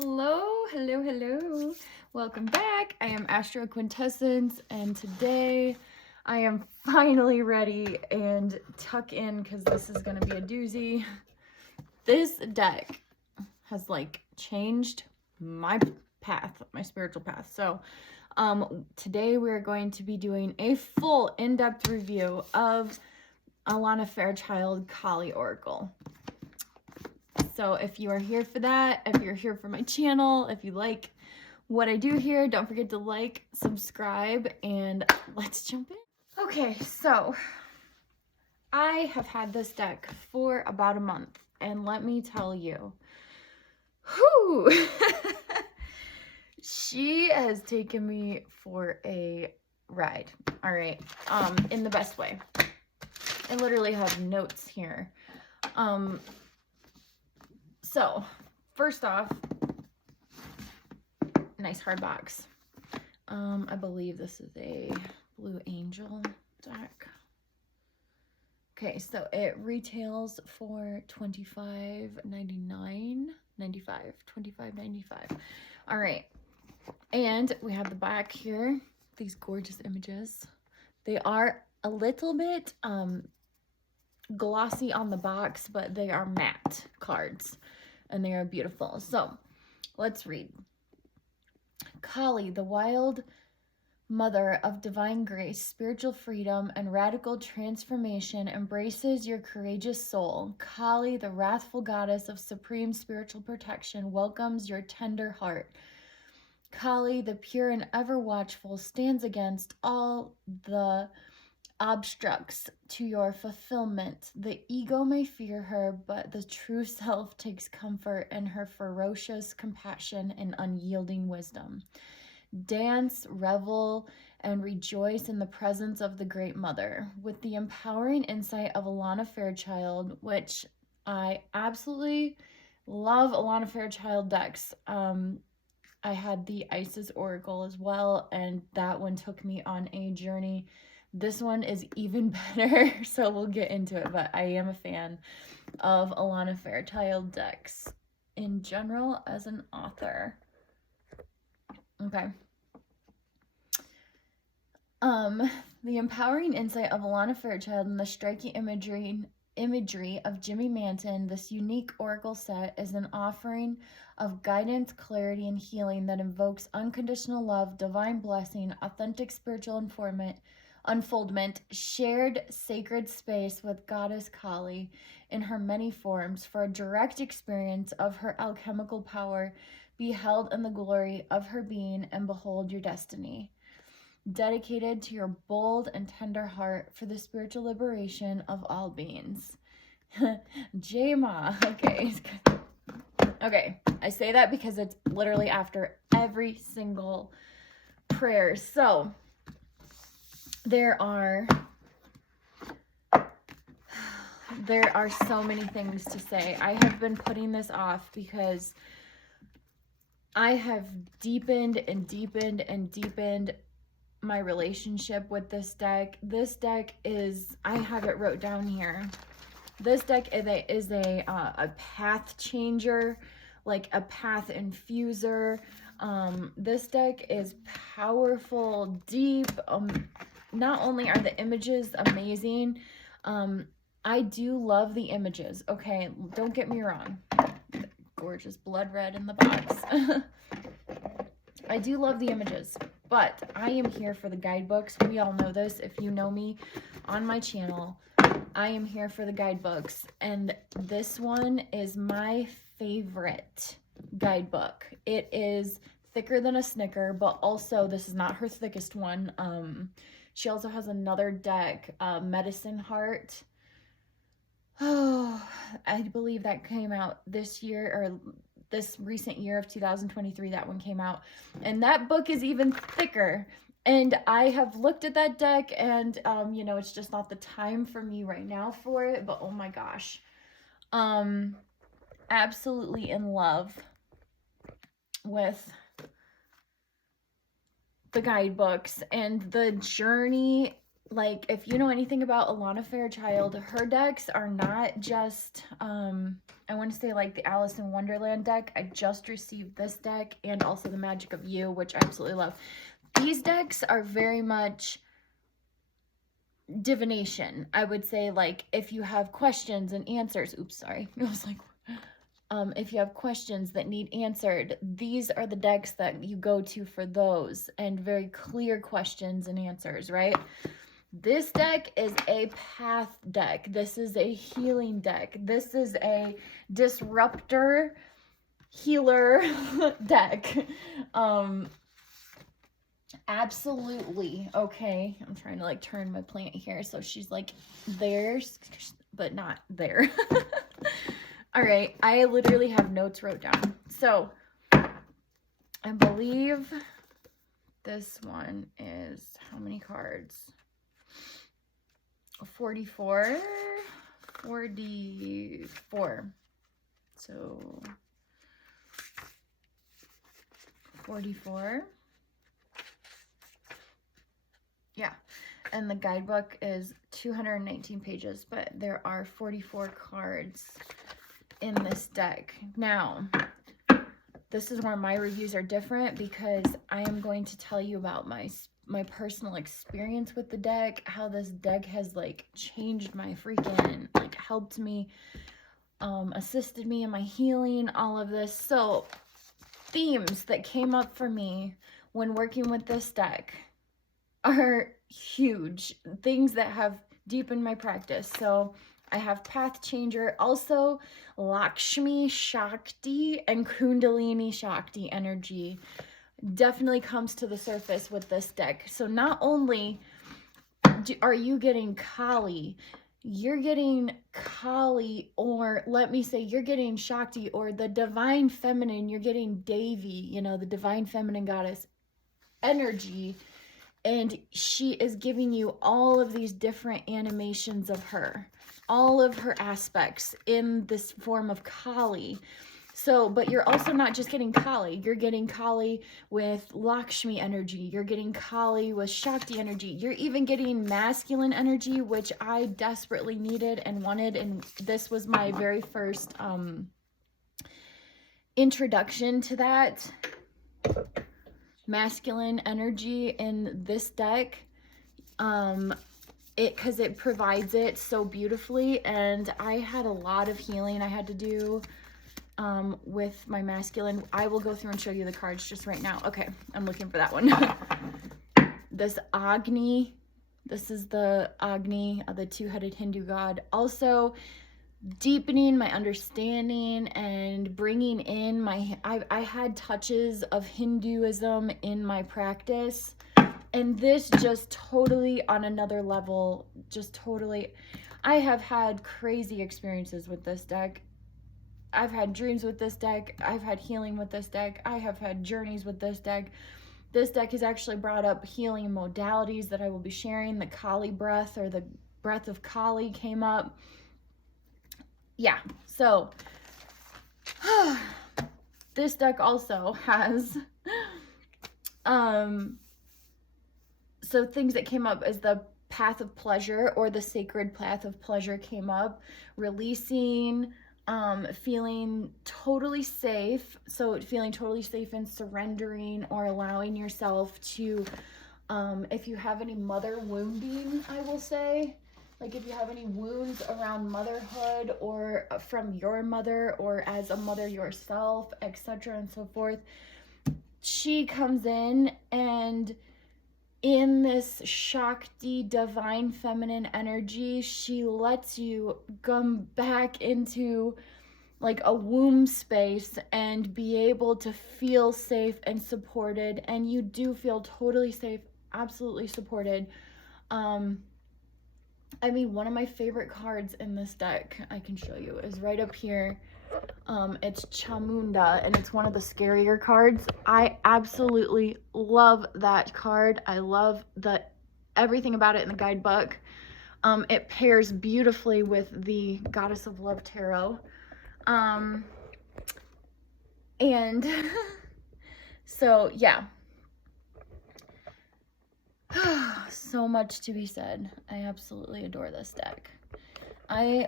Hello, hello, hello. Welcome back. I am Astro Quintessence, and today I am finally ready and tuck in because this is going to be a doozy. This deck has like changed my path, my spiritual path. So today we're going to be doing a full in-depth review of Alana Fairchild Kali Oracle. So if you are here for that, if you're here for my channel, if you like what I do here, don't forget to like, subscribe, and let's jump in. Okay, so I have had this deck for about a month, and let me tell you, whoo, she has taken me for a ride, all right, in the best way. I literally have notes here. So, first off, nice hard box. I believe this is a Blue Angel deck. Okay, so it retails for $25.95. All right, and we have the back here. These gorgeous images. They are a little bit glossy on the box, but they are matte cards. And they are beautiful. So let's read. Kali, the wild mother of divine grace, spiritual freedom, and radical transformation, embraces your courageous soul. Kali, the wrathful goddess of supreme spiritual protection, welcomes your tender heart. Kali, the pure and ever watchful, stands against all the obstructs to your fulfillment. The ego may fear her, but the true self takes comfort in her ferocious compassion and unyielding wisdom. Dance, revel, and rejoice in the presence of the Great Mother. With the empowering insight of Alana Fairchild, which I absolutely love Alana Fairchild decks. I had the Isis Oracle as well, and that one took me on a journey. This one is even better, so we'll get into it, but I am a fan of Alana Fairchild decks in general as an author. Okay. The empowering insight of Alana Fairchild and the striking imagery of Jimmy Manton, this unique oracle set is an offering of guidance, clarity, and healing that invokes unconditional love, divine blessing, authentic spiritual unfoldment, shared sacred space with Goddess Kali in her many forms for a direct experience of her alchemical power. Be held in the glory of her being and behold your destiny. Dedicated to your bold and tender heart for the spiritual liberation of all beings. Jama. Okay. Okay. I say that because it's literally after every single prayer. So there are so many things to say. I have been putting this off because I have deepened and deepened and deepened my relationship with this deck. This deck is, I have it wrote down here. This deck is a path changer, like a path infuser. This deck is powerful, deep. Not only are the images amazing, I do love the images. Okay, don't get me wrong. Gorgeous blood red in the box. I do love the images, but I am here for the guidebooks. We all know this. If you know me on my channel, I am here for the guidebooks. And this one is my favorite guidebook. It is thicker than a Snicker, but also this is not her thickest one. She also has another deck, Medicine Heart. Oh, I believe that came out this year, or this recent year of 2023, that one came out. And that book is even thicker. And I have looked at that deck and, you know, it's just not the time for me right now for it. But oh my gosh. Absolutely in love with the guidebooks and the journey like, if you know anything about Alana Fairchild, her decks are not just, I want to say like the Alice in Wonderland deck. I just received this deck and also the Magic of You, which I absolutely love. These decks are very much divination. I would say, like, if you have questions and answers, oops, sorry. I was like, if you have questions that need answered, these are the decks that you go to for those, and very clear questions and answers, right? This deck is a path deck. This is a healing deck. This is a disruptor healer deck. Absolutely. Okay. I'm trying to like turn my plant here so she's like there, but not there. All right. I literally have notes wrote down. So I believe this one is how many cards? 44. So 44. Yeah. And the guidebook is 219 pages, but there are 44 cards in this deck. Now, this is where my reviews are different because I am going to tell you about my personal experience with the deck, how this deck has like changed my freaking, like helped me, assisted me in my healing, all of this. So themes that came up for me when working with this deck are huge things that have deepened my practice. So I have Path Changer, also Lakshmi Shakti and Kundalini Shakti energy definitely comes to the surface with this deck. So not only are you getting Kali, you're getting Kali, or let me say you're getting Shakti or the divine feminine, you're getting Devi, you know, the divine feminine goddess energy, and she is giving you all of these different animations of her, all of her aspects in this form of Kali. So, but you're also not just getting Kali, you're getting Kali with Lakshmi energy, you're getting Kali with Shakti energy, you're even getting masculine energy, which I desperately needed and wanted, and this was my very first introduction to that masculine energy in this deck, because it provides it so beautifully. And I had a lot of healing I had to do with my masculine. I will go through and show you the cards just right now. Okay, I'm looking for that one. This Agni, this is the Agni, the two-headed Hindu god. Also deepening my understanding and bringing in my, I had touches of Hinduism in my practice, and this just totally on another level, just totally, I have had crazy experiences with this deck. I've had dreams with this deck. I've had healing with this deck. I have had journeys with this deck. This deck has actually brought up healing modalities that I will be sharing. The Kali breath, or the breath of Kali, came up. Yeah, so this deck also has so things that came up as the path of pleasure, or the sacred path of pleasure, came up. Releasing, feeling totally safe. So feeling totally safe and surrendering, or allowing yourself to, if you have any mother wounding, I will say, like if you have any wounds around motherhood, or from your mother, or as a mother yourself, etc. and so forth, she comes in, and in this Shakti, divine feminine energy, she lets you come back into like a womb space and be able to feel safe and supported. And you do feel totally safe, absolutely supported. I mean, one of my favorite cards in this deck, I can show you, is right up here. It's Chamunda, and it's one of the scarier cards. I absolutely love that card. I love everything about it in the guidebook. It pairs beautifully with the Goddess of Love Tarot. And so, yeah. So much to be said. I absolutely adore this deck. I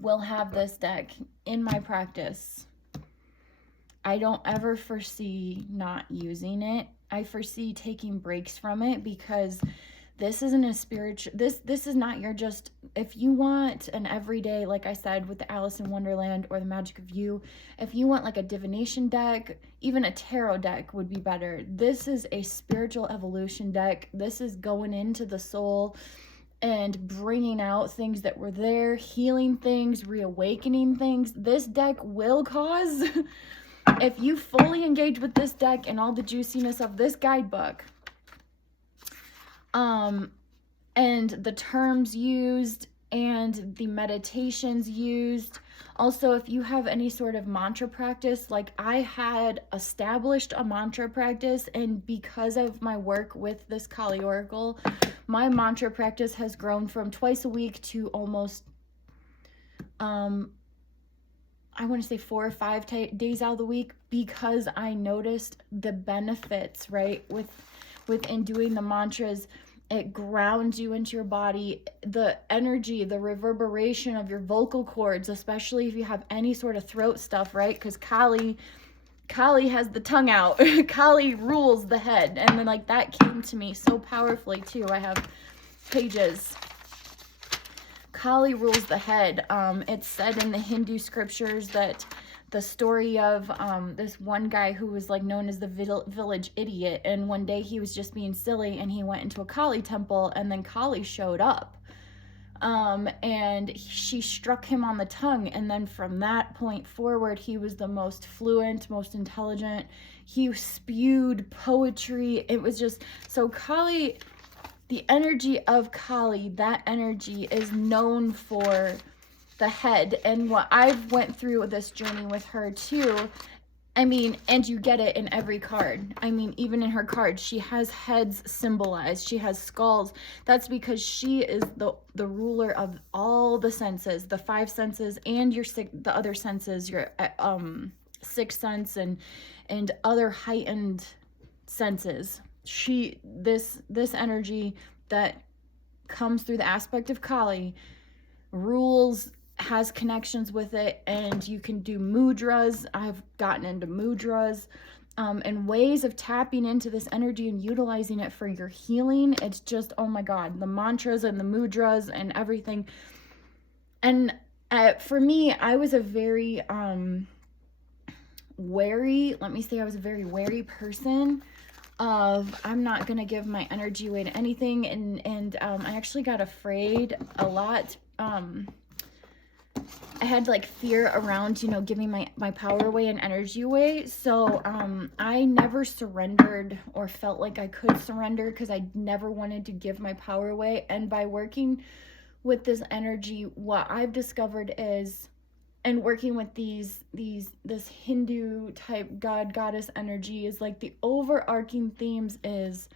will have this deck in my practice. I don't ever foresee not using it. I foresee taking breaks from it because this isn't a spiritual, this is not your just, if you want an everyday, like I said, with the Alice in Wonderland or the Magic of You, if you want like a divination deck, even a tarot deck would be better. This is a spiritual evolution deck. This is going into the soul and bringing out things that were there, healing things, reawakening things. This deck will cause, if you fully engage with this deck and all the juiciness of this guidebook, and the terms used and the meditations used. Also, if you have any sort of mantra practice, like I had established a mantra practice, and because of my work with this Kali Oracle, my mantra practice has grown from twice a week to almost, I want to say 4 or 5 days out of the week, because I noticed the benefits, right, within doing the mantras. It grounds you into your body, the energy, the reverberation of your vocal cords, especially if you have any sort of throat stuff, right? Because Kali has the tongue out. Kali rules the head. And then like that came to me so powerfully too. I have pages. Kali rules the head. It's said in the Hindu scriptures that the story of this one guy who was like known as the village idiot, and one day he was just being silly and he went into a Kali temple, and then Kali showed up, and she struck him on the tongue, and then from that point forward he was the most fluent, most intelligent. He spewed poetry. It was just so Kali, the energy of Kali, that energy is known for the head. And what I've went through this journey with her too, I mean, and you get it in every card. I mean, even in her cards, she has heads symbolized. She has skulls. That's because she is the ruler of all the senses, the 5 senses, and the other senses, your sixth sense and other heightened senses. This energy that comes through the aspect of Kali rules, has connections with it, and you can do mudras. I've gotten into mudras and ways of tapping into this energy and utilizing it for your healing. It's just, oh my God, the mantras and the mudras and everything. And for me, I was a very wary person of, I'm not gonna give my energy away to anything, and I actually got afraid a lot. I had like fear around, giving my power away and energy away. So I never surrendered or felt like I could surrender, because I never wanted to give my power away. And by working with this energy, what I've discovered is, and working with this Hindu type god goddess energy, is like the overarching themes is,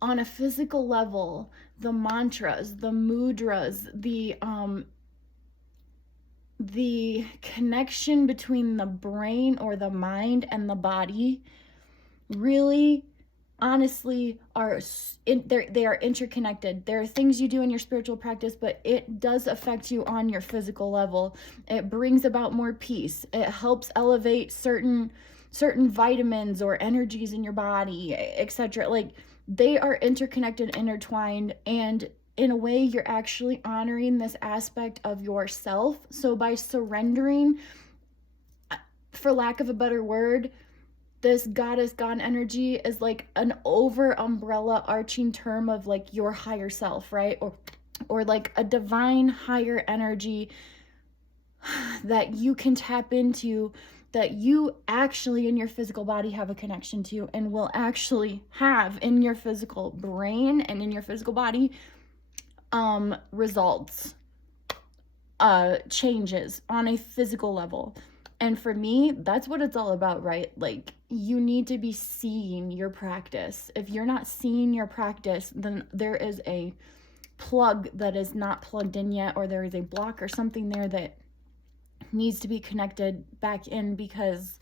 on a physical level, the mantras, the mudras, the connection between the brain or the mind and the body really, honestly, they are interconnected. There are things you do in your spiritual practice, but it does affect you on your physical level. It brings about more peace. It helps elevate certain vitamins or energies in your body, etc. Like, they are interconnected, intertwined, and in a way, you're actually honoring this aspect of yourself. So by surrendering, for lack of a better word, this goddess god energy is like an over umbrella arching term of like your higher self, right? Or like a divine higher energy that you can tap into, that you actually in your physical body have a connection to, and will actually have in your physical brain and in your physical body results, changes on a physical level. And for me, that's what it's all about, right? Like, you need to be seeing your practice. If you're not seeing your practice, then there is a plug that is not plugged in yet, or there is a block or something there that needs to be connected back in, because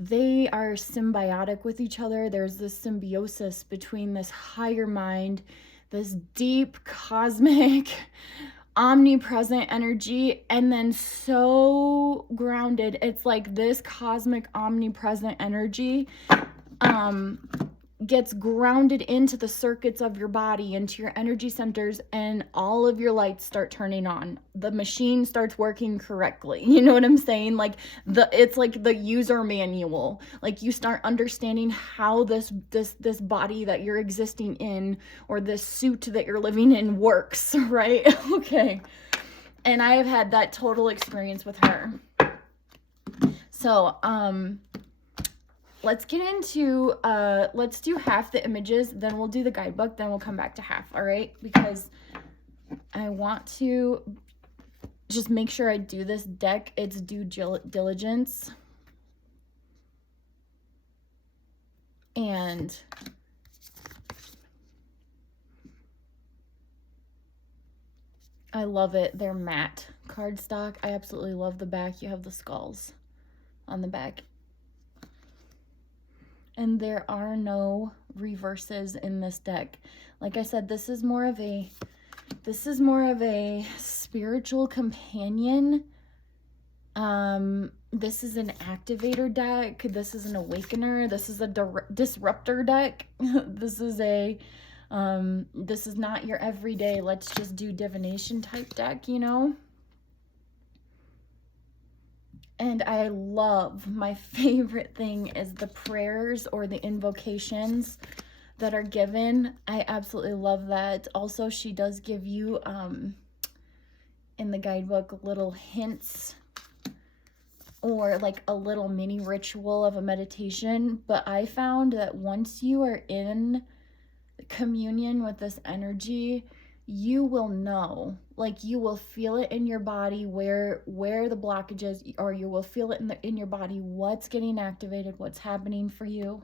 they are symbiotic with each other. There's this symbiosis between this higher mind, this deep cosmic omnipresent energy, and then so grounded. It's like this cosmic omnipresent energy gets grounded into the circuits of your body, into your energy centers, and all of your lights start turning on. The machine starts working correctly. You know what I'm saying? Like it's like the user manual. Like you start understanding how this body that you're existing in, or this suit that you're living in, works, right? Okay. And I have had that total experience with her. So, let's get into, let's do half the images, then we'll do the guidebook, then we'll come back to half, all right? Because I want to just make sure I do this deck. It's due diligence. And I love it. They're matte cardstock. I absolutely love the back. You have the skulls on the back. And there are no reverses in this deck. Like I said, this is more of a spiritual companion. This is an activator deck. This is an awakener. This is a disruptor deck. This is not your everyday, let's just do divination type deck, you know? And I love, my favorite thing is the prayers or the invocations that are given. I absolutely love that. Also, she does give you, in the guidebook, little hints or like a little mini ritual of a meditation. But I found that once you are in communion with this energy, you will know, like you will feel it in your body where the blockages, or you will feel it in your body what's getting activated, what's happening for you.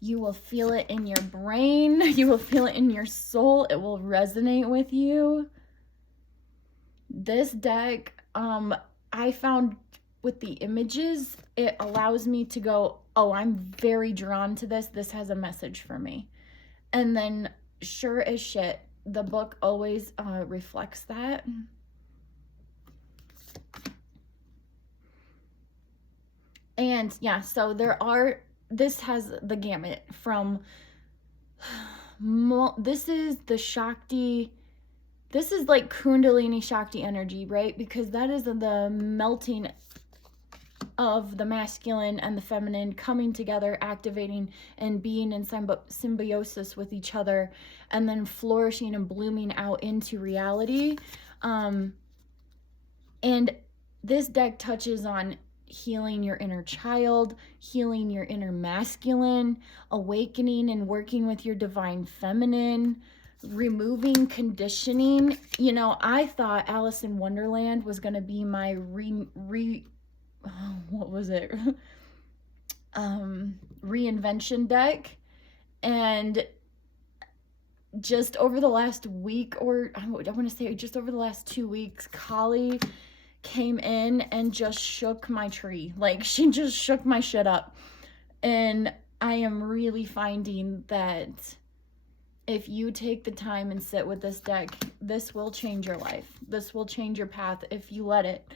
You will feel it in your brain, you will feel it in your soul, it will resonate with you. This deck, I found with the images, it allows me to go, oh, I'm very drawn to this. This has a message for me. And then, sure as shit, the book always reflects that. And yeah, so this has the gamut from, this is the Shakti, this is like Kundalini Shakti energy, right? Because that is the melting of the masculine and the feminine coming together, activating and being in symbiosis with each other, and then flourishing and blooming out into reality. And this deck touches on healing your inner child, healing your inner masculine, awakening and working with your divine feminine, removing conditioning. You know, I thought Alice in Wonderland was going to be my what was it? Reinvention deck. And just over the last week, or I want to say just over the last 2 weeks, Kali came in and just shook my tree. Like, she just shook my shit up. And I am really finding that if you take the time and sit with this deck, this will change your life. This will change your path if you let it.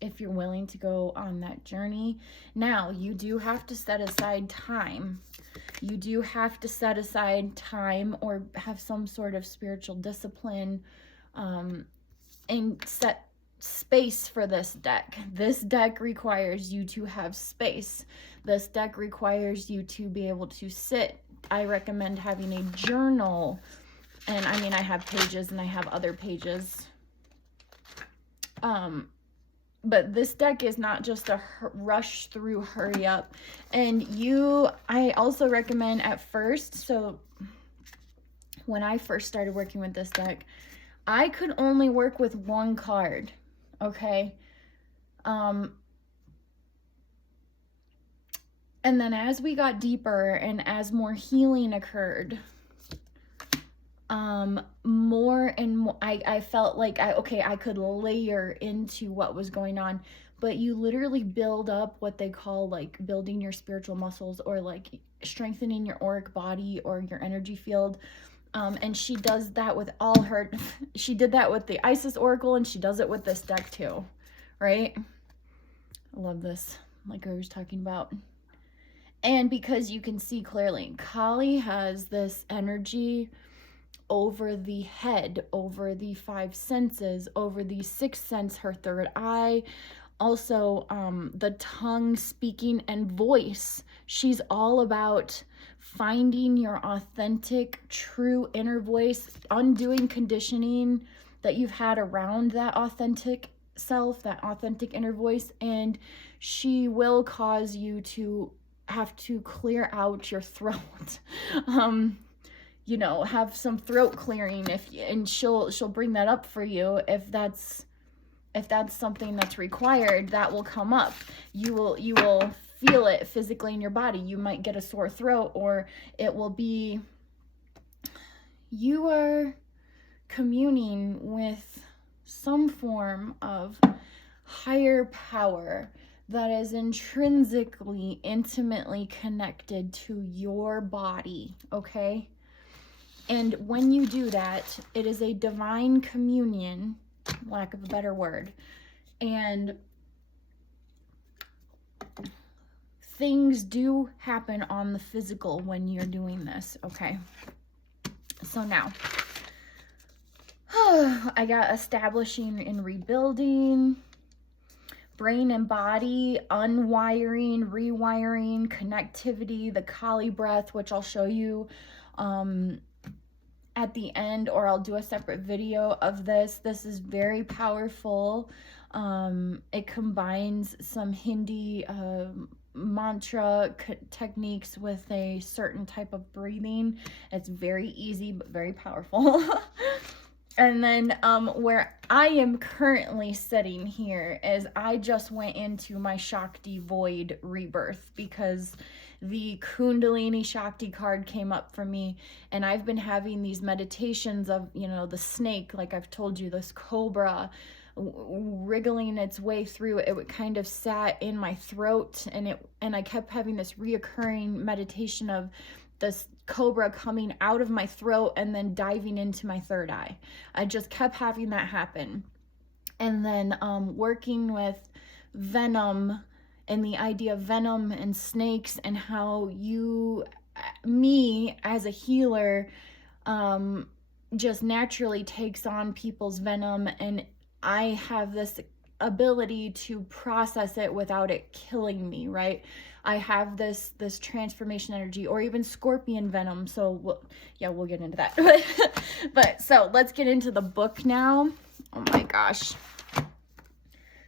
If you're willing to go on that journey. Now, you do have to set aside time. You do have to set aside time or have some sort of spiritual discipline, and set space for this deck. This deck requires you to have space. This deck requires you to be able to sit. I recommend having a journal. And I mean, I have pages and I have other pages. But this deck is not just a rush through, hurry up. And I also recommend at first, so when I first started working with this deck, I could only work with one card, okay? And then as we got deeper and as more healing occurred, more and more, I felt like I could layer into what was going on, but you literally build up what they call like building your spiritual muscles, or like strengthening your auric body or your energy field. And she does that with all her, she did that with the Isis Oracle, and she does it with this deck too, right? I love this, like I was talking about. And because you can see clearly, Kali has this energy over the head, over the five senses, over the sixth sense, her third eye, also the tongue, speaking, and voice. She's all about finding your authentic, true inner voice, undoing conditioning that you've had around that authentic self, that authentic inner voice, and she will cause you to have to clear out your throat. You know, have some throat clearing, and she'll bring that up for you if that's something that's required. That will come up. You will feel it physically in your body. You might get a sore throat, or it will be you are communing with some form of higher power that is intrinsically, intimately connected to your body, okay? And when you do that, it is a divine communion, lack of a better word. And things do happen on the physical when you're doing this, okay? So now, I got establishing and rebuilding, brain and body, unwiring, rewiring, connectivity, the Kali breath, which I'll show you at the end, or I'll do a separate video of this. This is very powerful. It combines some Hindi mantra techniques with a certain type of breathing. It's very easy but very powerful. And then where I am currently sitting here is I just went into my Shakti Void rebirth, because the Kundalini Shakti card came up for me, and I've been having these meditations of, you know, the snake, like I've told you, this cobra wriggling its way through. It kind of sat in my throat, and I kept having this reoccurring meditation of this cobra coming out of my throat and then diving into my third eye. I just kept having that happen. And then working with venom, and the idea of venom and snakes, and how me as a healer, just naturally takes on people's venom, and I have this ability to process it without it killing me, right? I have this transformation energy, or even scorpion venom. So we'll get into that. But so let's get into the book now. Oh my gosh.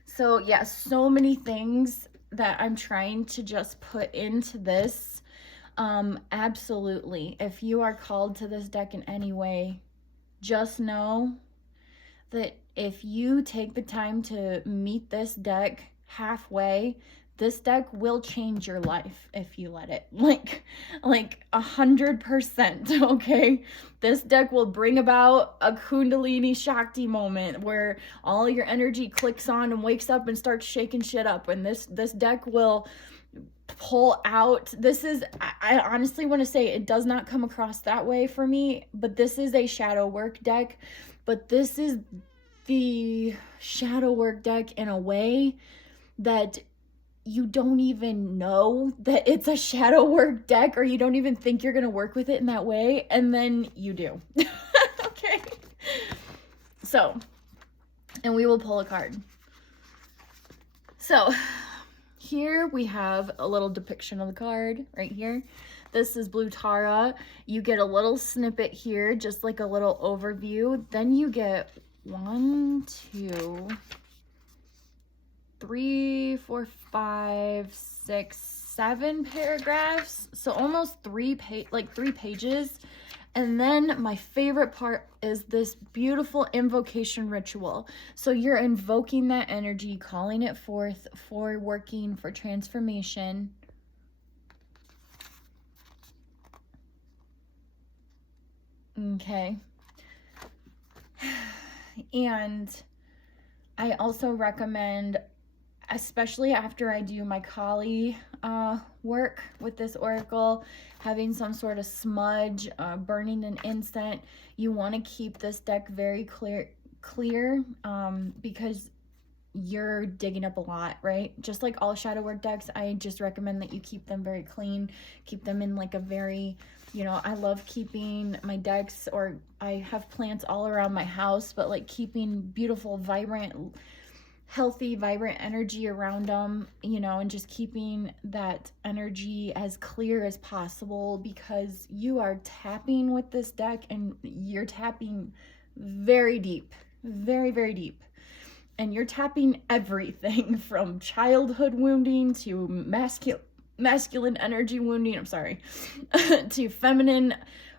So yeah, so many things that I'm trying to just put into this. Absolutely. If you are called to this deck in any way, just know that if you take the time to meet this deck halfway, this deck will change your life if you let it. Like 100%, okay? This deck will bring about a Kundalini Shakti moment where all your energy clicks on and wakes up and starts shaking shit up. And this deck will pull out. This is, I honestly want to say, it does not come across that way for me, but this is a shadow work deck. But this is the shadow work deck in a way that you don't even know that it's a shadow work deck, or you don't even think you're going to work with it in that way, and then you do. Okay. So, and we will pull a card. So, here we have a little depiction of the card right here. This is Blue Tara. You get a little snippet here, just like a little overview. Then you get 1, 2, 3, 4, 5, 6, 7 paragraphs. So almost 3 pages. And then my favorite part is this beautiful invocation ritual. So you're invoking that energy, calling it forth for working, for transformation. Okay. And I also recommend, especially after I do my Kali work with this oracle, having some sort of smudge, burning an incense. You want to keep this deck very clear, because you're digging up a lot, right? Just like all shadow work decks, I just recommend that you keep them very clean, keep them in like a very, you know, I love keeping my decks, or I have plants all around my house, but like keeping beautiful, vibrant, healthy, vibrant energy around them, you know, and just keeping that energy as clear as possible, because you are tapping with this deck, and you're tapping very deep, very, very deep. And you're tapping everything from childhood wounding to masculine energy wounding, to feminine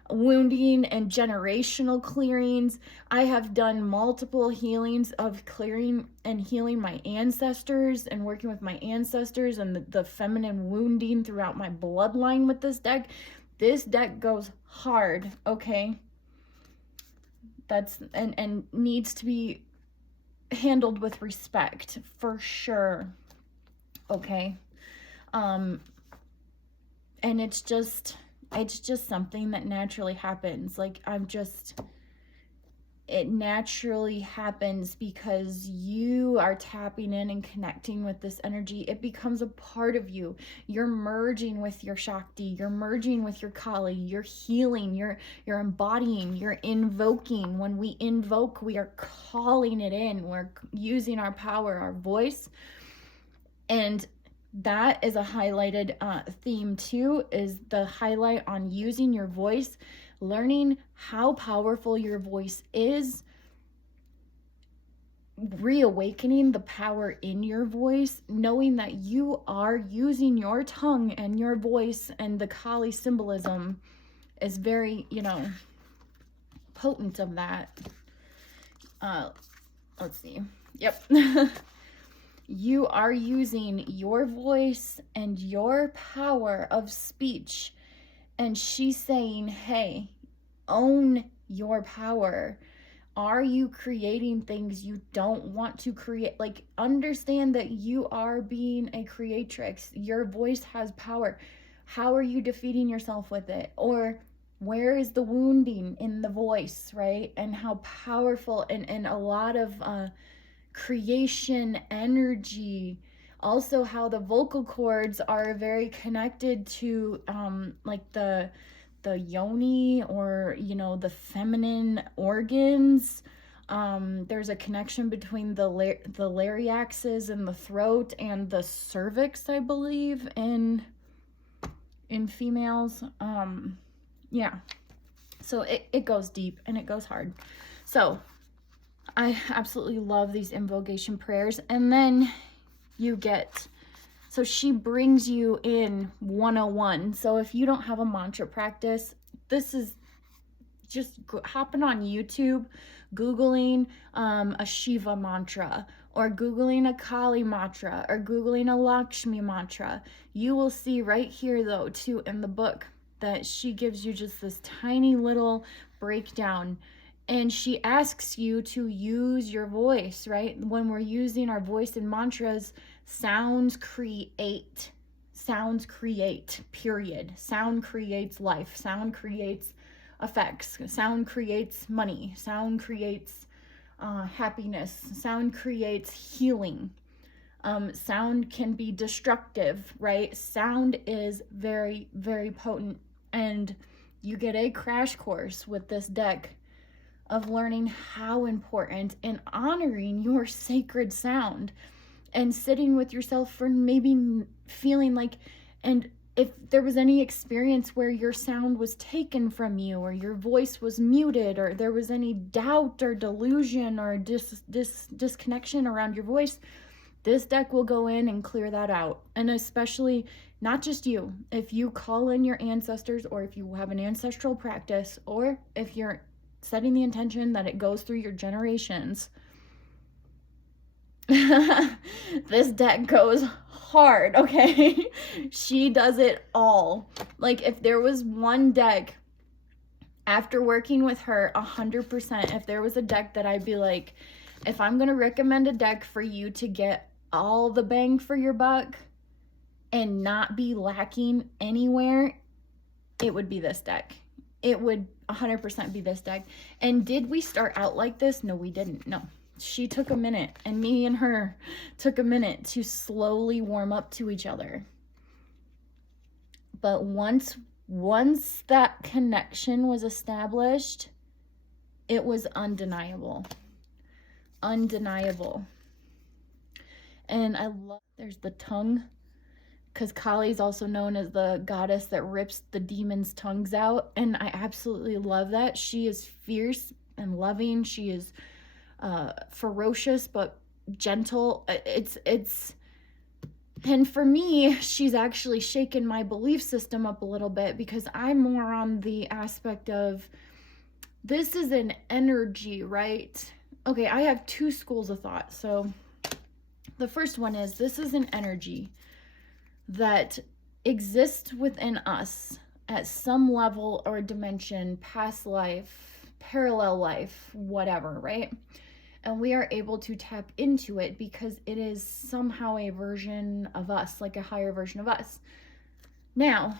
wounding and generational clearings. I have done multiple healings of clearing and healing my ancestors and working with my ancestors and the feminine wounding throughout my bloodline with this deck. This deck goes hard, okay? That's and needs to be handled with respect for sure, okay? And it's just something that naturally happens. Like, it naturally happens because you are tapping in and connecting with this energy. It becomes a part of you. You're merging with your Shakti. You're merging with your Kali. You're healing. You're embodying. You're invoking. When we invoke, we are calling it in. We're using our power, our voice. And that is a highlighted theme too, is the highlight on using your voice, learning how powerful your voice is, reawakening the power in your voice, knowing that you are using your tongue and your voice, and the Kali symbolism is very, you know, potent of that. Let's see. Yep. You are using your voice and your power of speech. And she's saying, hey, own your power. Are you creating things you don't want to create? Like, understand that you are being a creatrix. Your voice has power. How are you defeating yourself with it? Or where is the wounding in the voice, right? And how powerful, and a lot of creation energy. Also, how the vocal cords are very connected to like the yoni, or, you know, the feminine organs. There's a connection between the larynxes and the throat and the cervix, I believe, in females. Yeah, so it goes deep and it goes hard. So I absolutely love these invocation prayers. And then you get, so she brings you in 101. So if you don't have a mantra practice, this is just hopping on YouTube, Googling a Shiva mantra, or Googling a Kali mantra, or Googling a Lakshmi mantra. You will see right here, though, too, in the book, that she gives you just this tiny little breakdown. And she asks you to use your voice, right? When we're using our voice in mantras, sounds create, period. Sound creates life. Sound creates effects. Sound creates money. Sound creates happiness. Sound creates healing. Sound can be destructive, right? Sound is very, very potent. And you get a crash course with this deck of learning how important and honoring your sacred sound, and sitting with yourself for maybe feeling like, and if there was any experience where your sound was taken from you, or your voice was muted, or there was any doubt or delusion or disconnection around your voice, this deck will go in and clear that out. And especially, not just you, if you call in your ancestors, or if you have an ancestral practice, or if you're setting the intention that it goes through your generations, this deck goes hard, okay? She does it all. Like, if there was one deck After working with her 100%, if there was a deck that I'd be like, if I'm going to recommend a deck for you to get all the bang for your buck and not be lacking anywhere, it would be this deck. It would 100% be this deck. And did we start out like this? No, we didn't. No. She took a minute, and me and her took a minute to slowly warm up to each other. But once that connection was established, it was undeniable. Undeniable. And I love, there's the tongue, because Kali is also known as the goddess that rips the demons' tongues out, and I absolutely love that. She is fierce and loving. She is ferocious but gentle. And for me, she's actually shaken my belief system up a little bit, because I'm more on the aspect of, this is an energy, right? Okay, I have two schools of thought. So the first one is, this is an energy that exists within us at some level or dimension, past life, parallel life, whatever, right? And we are able to tap into it because it is somehow a version of us, like a higher version of us. Now,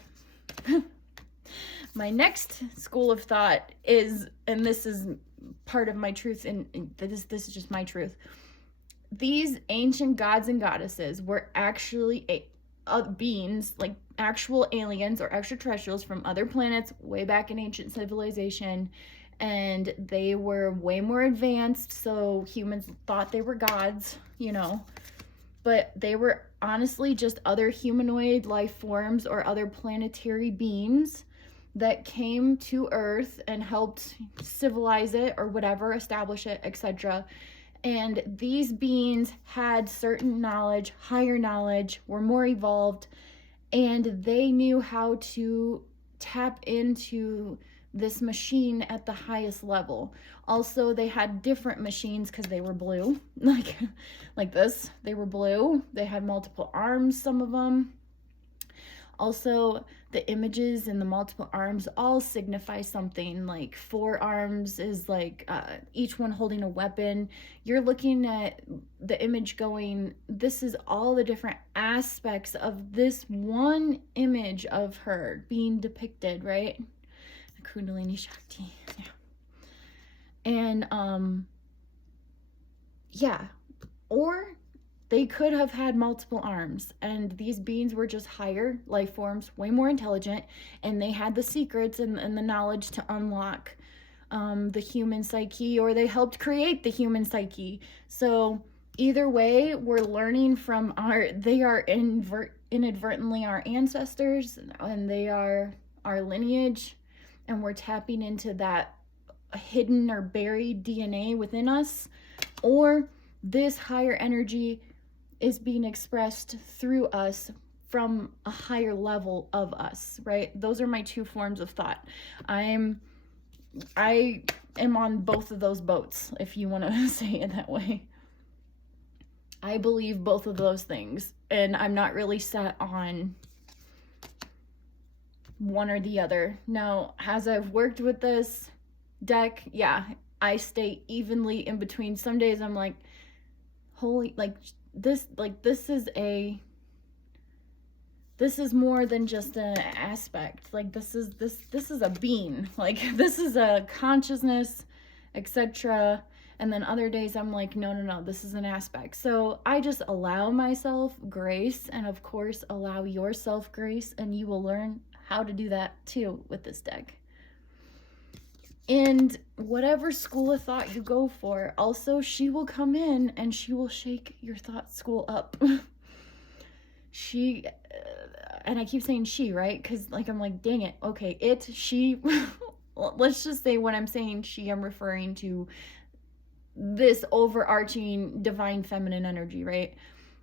my next school of thought is, and this is part of my truth, and this is just my truth. These ancient gods and goddesses were actually beings, like actual aliens or extraterrestrials from other planets way back in ancient civilization. And they were way more advanced, so humans thought they were gods, you know, but they were honestly just other humanoid life forms or other planetary beings that came to Earth and helped civilize it or whatever, establish it, etc. And these beings had certain knowledge, higher knowledge, were more evolved, and they knew how to tap into this machine at the highest level. Also, they had different machines because they were blue, like this. They were blue. They had multiple arms, some of them. Also, the images in the multiple arms all signify something. Like 4 arms is like each one holding a weapon. You're looking at the image going, this is all the different aspects of this one image of her being depicted, right? Kundalini Shakti, yeah. And yeah, or they could have had multiple arms, and these beings were just higher life forms, way more intelligent, and they had the secrets and the knowledge to unlock the human psyche, or they helped create the human psyche. So either way, we're learning from they are inadvertently our ancestors, and they are our lineage. And we're tapping into that hidden or buried DNA within us, or this higher energy is being expressed through us from a higher level of us, right? Those are my two forms of thought. I am on both of those boats, if you want to say it that way. I believe both of those things, and I'm not really set on one or the other. Now, as I've worked with this deck, yeah, I stay evenly in between. Some days I'm like, holy, this is more than just an aspect. Like, this is a being. Like, this is a consciousness, etc. And then other days I'm like, no, this is an aspect. So I just allow myself grace, and of course allow yourself grace, and you will learn how to do that too with this deck. And whatever school of thought you go for, also, she will come in and she will shake your thought school up. And I keep saying she, right? Because I'm like, dang it. Okay, she, let's just say when I'm saying she, I'm referring to this overarching divine feminine energy, right?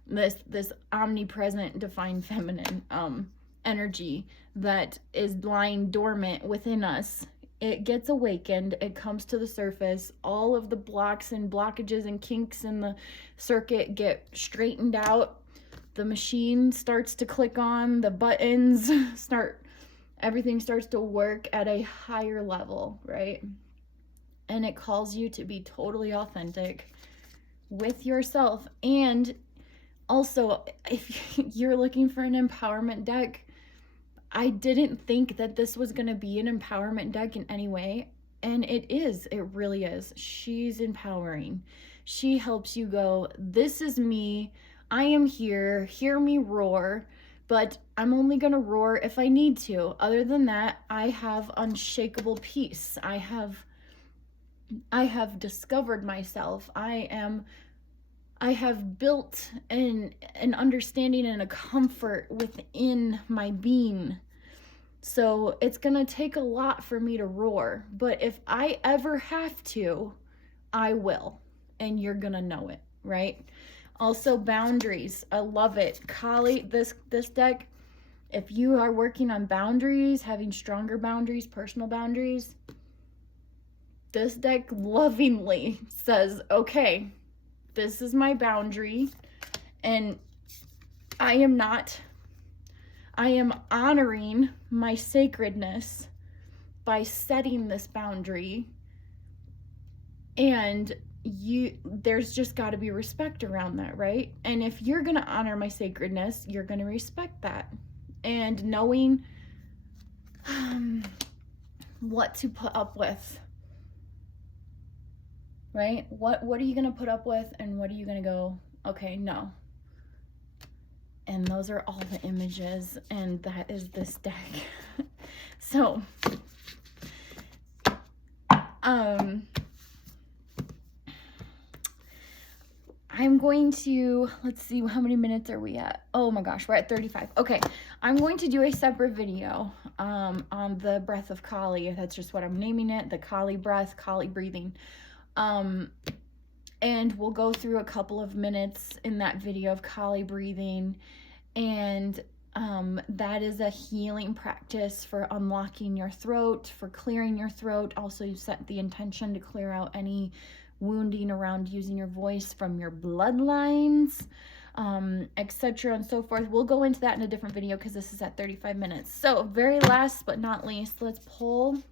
This omnipresent divine feminine energy that is lying dormant within us. It gets awakened, it comes to the surface, all of the blocks and blockages and kinks in the circuit get straightened out, the machine starts to click on, the buttons start everything starts to work at a higher level, right? And it calls you to be totally authentic with yourself. And also, if you're looking for an empowerment deck, I didn't think that this was going to be an empowerment deck in any way. And it is. It really is. She's empowering. She helps you go, this is me. I am here. Hear me roar. But I'm only going to roar if I need to. Other than that, I have unshakable peace. I have discovered myself. I have built an understanding and a comfort within my being. So it's going to take a lot for me to roar. But if I ever have to, I will. And you're going to know it, right? Also, boundaries. I love it. Kali, this deck, if you are working on boundaries, having stronger boundaries, personal boundaries, this deck lovingly says, okay, this is my boundary, and I am honoring my sacredness by setting this boundary, and there's just got to be respect around that, right? And if you're going to honor my sacredness, you're going to respect that. And knowing what to put up with, right? What are you going to put up with, and what are you going to go, okay, no. And those are all the images, and that is this deck. So, I'm going to, let's see, how many minutes are we at? Oh my gosh, we're at 35. Okay, I'm going to do a separate video on the breath of Kali. That's just what I'm naming it, the Kali breath, Kali breathing. And we'll go through a couple of minutes in that video of Kali breathing. And that is a healing practice for unlocking your throat, for clearing your throat. Also, you set the intention to clear out any wounding around using your voice from your bloodlines, etc. and so forth. We'll go into that in a different video because this is at 35 minutes. So, very last but not least, let's pull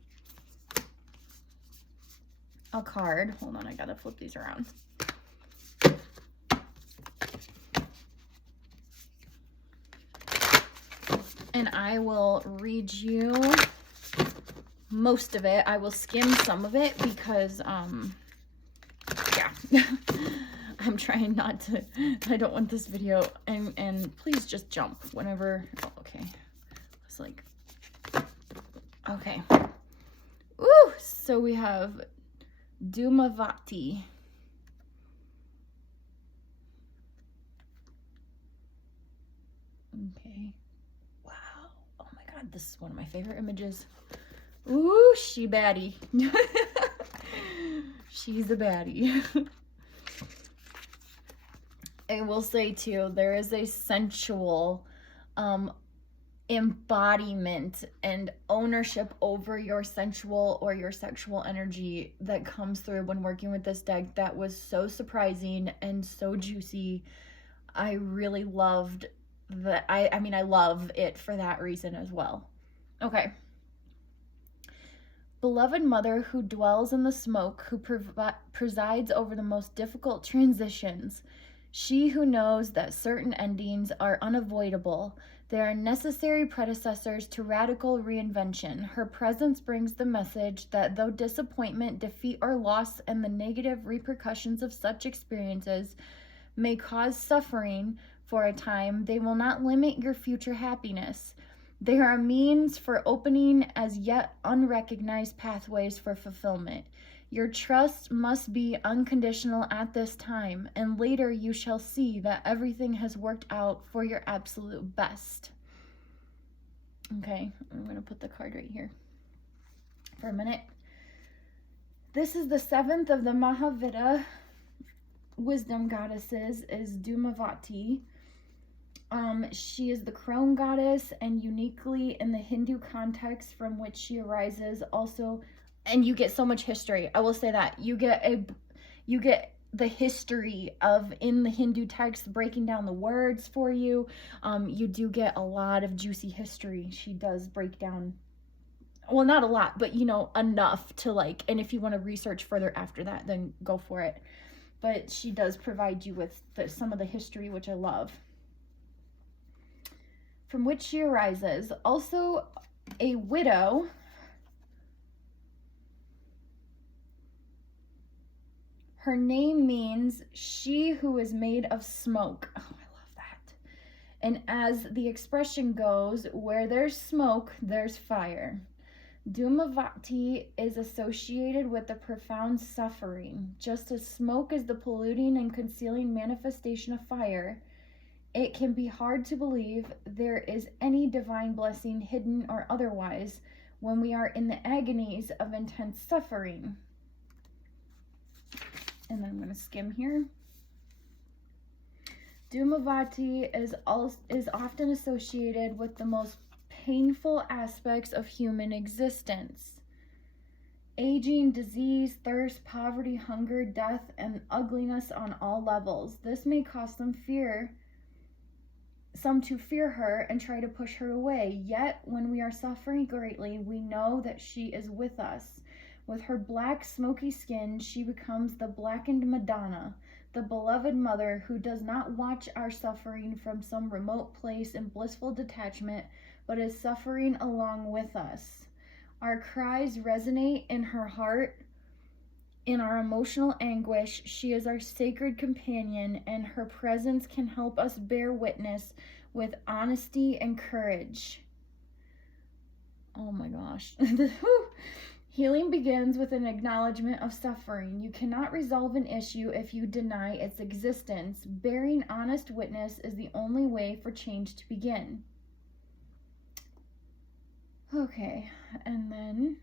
a card. Hold on, I gotta flip these around. And I will read you most of it. I will skim some of it because, yeah, I'm trying not to, I don't want this video, and please just jump whenever, oh, okay, it's like, okay. Ooh, so we have Doanating. Okay. Wow. Oh my God, this is one of my favorite images. Ooh, she baddie. She's a baddie. I will say too, there is a sensual embodiment and ownership over your sensual or your sexual energy that comes through when working with this deck. That was so surprising and so juicy. I really loved that. I mean, I love it for that reason as well. Okay. Beloved mother who dwells in the smoke, who presides over the most difficult transitions, she who knows that certain endings are unavoidable, they are necessary predecessors to radical reinvention. Her presence brings the message that though disappointment, defeat, or loss and the negative repercussions of such experiences may cause suffering for a time, they will not limit your future happiness. They are a means for opening as yet unrecognized pathways for fulfillment. Your trust must be unconditional at this time, and later you shall see that everything has worked out for your absolute best. Okay, I'm going to put the card right here for a minute. This is the 7th of the Mahavita wisdom goddesses, is Doanating. She is the crone goddess, and uniquely in the Hindu context from which she arises, also, and you get so much history. I will say that you get the history of in the Hindu text, breaking down the words for you. You do get a lot of juicy history. She does break down, well, not a lot, but you know, enough to like, and if you want to research further after that, then go for it. But she does provide you with some of the history, which I love. From which she arises. Also a widow. Her name means she who is made of smoke. Oh, I love that. And as the expression goes, where there's smoke, there's fire. Dhumavati is associated with the profound suffering. Just as smoke is the polluting and concealing manifestation of fire, it can be hard to believe there is any divine blessing, hidden or otherwise, when we are in the agonies of intense suffering. And then I'm going to skim here. Dhumavati is often associated with the most painful aspects of human existence. Aging, disease, thirst, poverty, hunger, death, and ugliness on all levels. This may cause some to fear her and try to push her away. Yet, when we are suffering greatly, we know that she is with us. With her black, smoky skin, she becomes the blackened Madonna, the beloved mother who does not watch our suffering from some remote place in blissful detachment, but is suffering along with us. Our cries resonate in her heart. In our emotional anguish, she is our sacred companion, and her presence can help us bear witness with honesty and courage. Oh my gosh. Healing begins with an acknowledgement of suffering. You cannot resolve an issue if you deny its existence. Bearing honest witness is the only way for change to begin. Okay, and then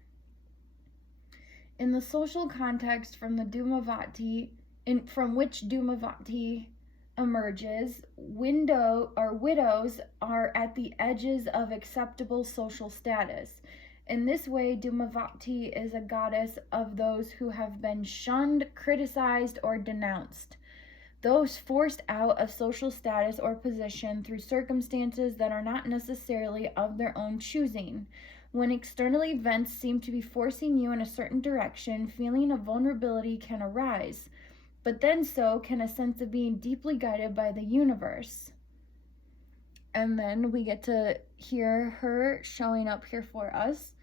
in the social context from which Dhumavati emerges, widows are at the edges of acceptable social status. In this way, Dhumavati is a goddess of those who have been shunned, criticized, or denounced. Those forced out of social status or position through circumstances that are not necessarily of their own choosing. When external events seem to be forcing you in a certain direction, feeling of vulnerability can arise, but then so can a sense of being deeply guided by the universe. And then we get to hear her showing up here for us.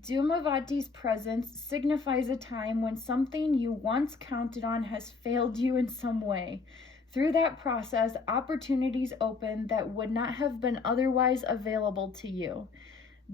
Dhumavati's presence signifies a time when something you once counted on has failed you in some way. Through that process, opportunities open that would not have been otherwise available to you.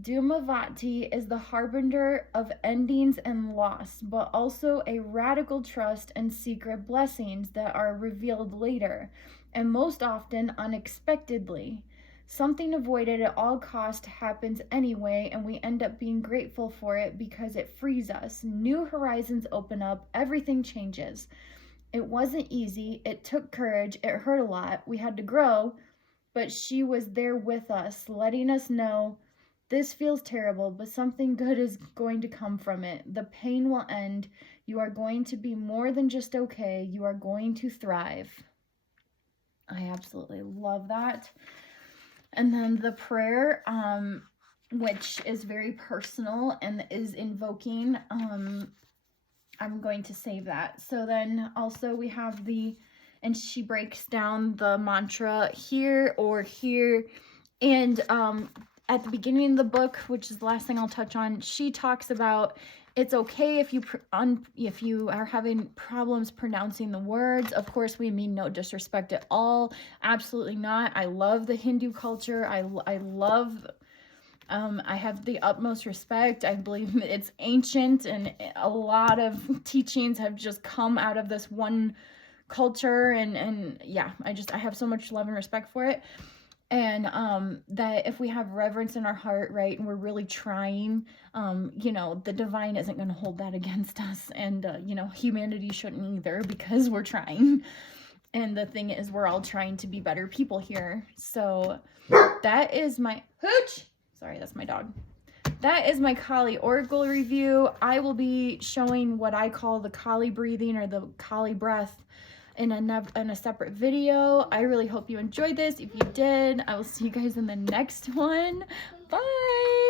Dhumavati is the harbinger of endings and loss, but also a radical trust and secret blessings that are revealed later, and most often unexpectedly. Something avoided at all cost happens anyway, and we end up being grateful for it because it frees us. New horizons open up, everything changes. It wasn't easy, it took courage, it hurt a lot, we had to grow, but she was there with us, letting us know, this feels terrible, but something good is going to come from it. The pain will end. You are going to be more than just okay. You are going to thrive. I absolutely love that. And then the prayer, which is very personal and is invoking, I'm going to save that. So then also we have and she breaks down the mantra here or here. And at the beginning of the book, which is the last thing I'll touch on, she talks about it's okay if you are having problems pronouncing the words. Of course, we mean no disrespect at all. Absolutely not. I love the Hindu culture. I have the utmost respect. I believe it's ancient, and a lot of teachings have just come out of this one culture. And yeah, I have so much love and respect for it. And that if we have reverence in our heart, right, and we're really trying, the divine isn't going to hold that against us. And, humanity shouldn't either, because we're trying. And the thing is, we're all trying to be better people here. So that is my hooch. Sorry, that's my dog. that is my Kali Oracle review. I will be showing what I call the Kali breathing or the Kali breath in a separate video. I really hope you enjoyed this. If you did, I will see you guys in the next one. Bye!